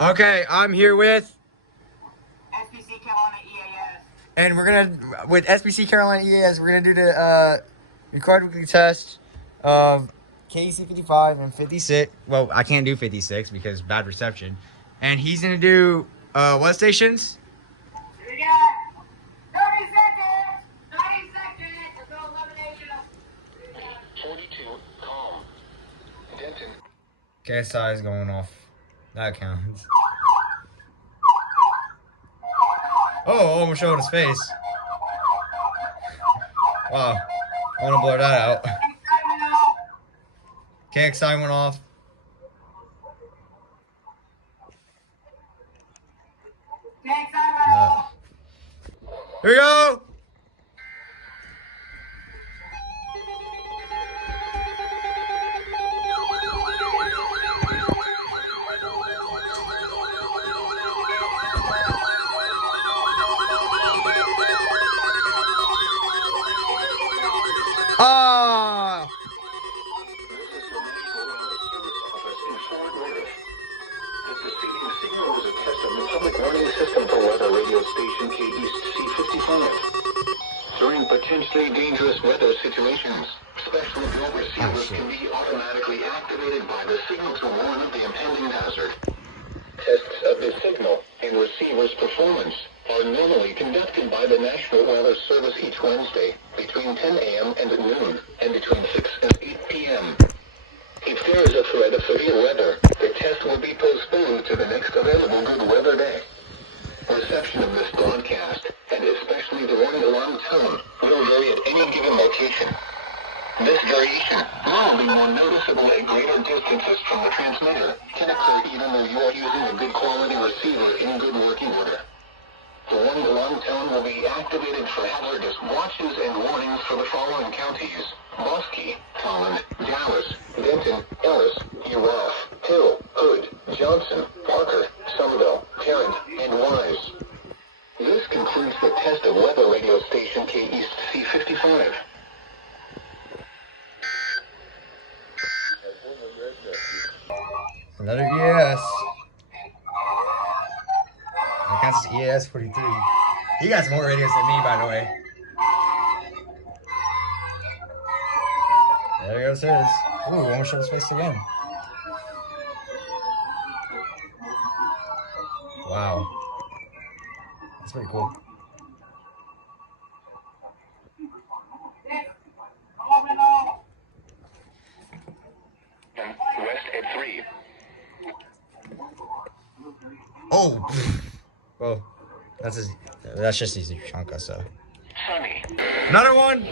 Okay, I'm here with, SBC Carolina EAS. and we're gonna with SBC Carolina EAS. We're gonna do the required weekly test of KC 55 and 56. Well, I can't do 56 because bad reception. And he's gonna do what stations? Here we go. 30 seconds. 90 seconds. Let's go elimination. 42, calm. Denton. KSI is going off. That counts. Oh, almost showed his face. Wow. I want to blur that out. KXI went off. Here we go. Ah. This is the National Weather Service Office in Fort Worth. The preceding signal was a test of the public warning system for weather radio station KEAST C55. During potentially dangerous weather situations, special drill receivers can be automatically activated by the signal to warn of the impending hazard. Tests of the signal and receiver's performance are normally conducted by the National Weather Service each Wednesday between 10 a.m. and noon and between 6 and 8 p.m. If there is a threat of severe weather, the test will be postponed to the next available good weather day. Reception of this broadcast, and especially the warning alarm tone, will vary at any given location. This variation will be more noticeable at greater distances from the transmitter, can occur even though you are using a good quality receiver in good working order. The warning alarm tone will be activated for hazardous watches and warnings for the following counties: Bosque, Collin, Dallas, Denton, Ellis, Uraff, Hill, Hood, Johnson, Parker, Somerville, Tarrant, and Wise. This concludes the test of weather radio station KEAST C55. Another EAS. That counts as EAS 43. He got some more radios than me, by the way. There goes his. Ooh, almost showed his face again. Wow. That's pretty cool. West at 3. Oh. Well, that's just easy Shanka, so. Sunny. Another one.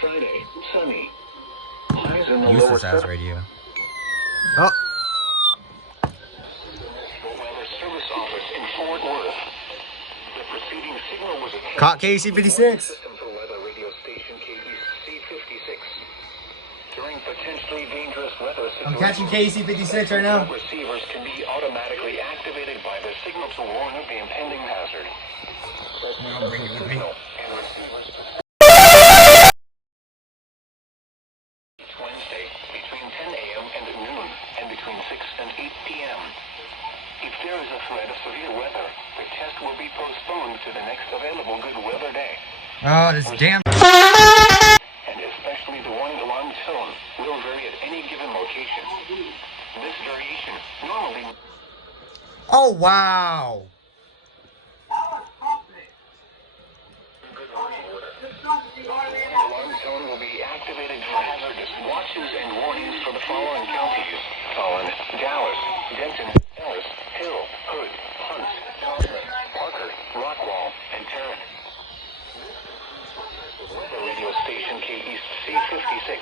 Friday, sunny. Highs in the lower Useless ass 70s. radio. Oh. Weather Service Office in Fort Worth. The preceding signal was a Caught KC56. system for weather radio station KEAST C56. During potentially dangerous weather situations, I'm catching KC56 right now. receivers can be automatically activated by the signal to warn of the impending hazard. I'll bring it with me. Signal and receivers each Wednesday between 10 a.m. and noon and between 6 and 8 p.m. If there is a threat of severe weather, the test will be postponed to the next available good weather day. Oh, this damn. And especially the warning alarm tone will vary at any given location. This variation normally... Oh, wow. Good working order. Alarm tone will be activated for hazardous watches and warnings for the following counties: Collin, Dallas, Denton, Ellis, Hill, Hood, Hunt, Johnson, Parker, Rockwall, and Tarrant. Weather radio station KEAST C56.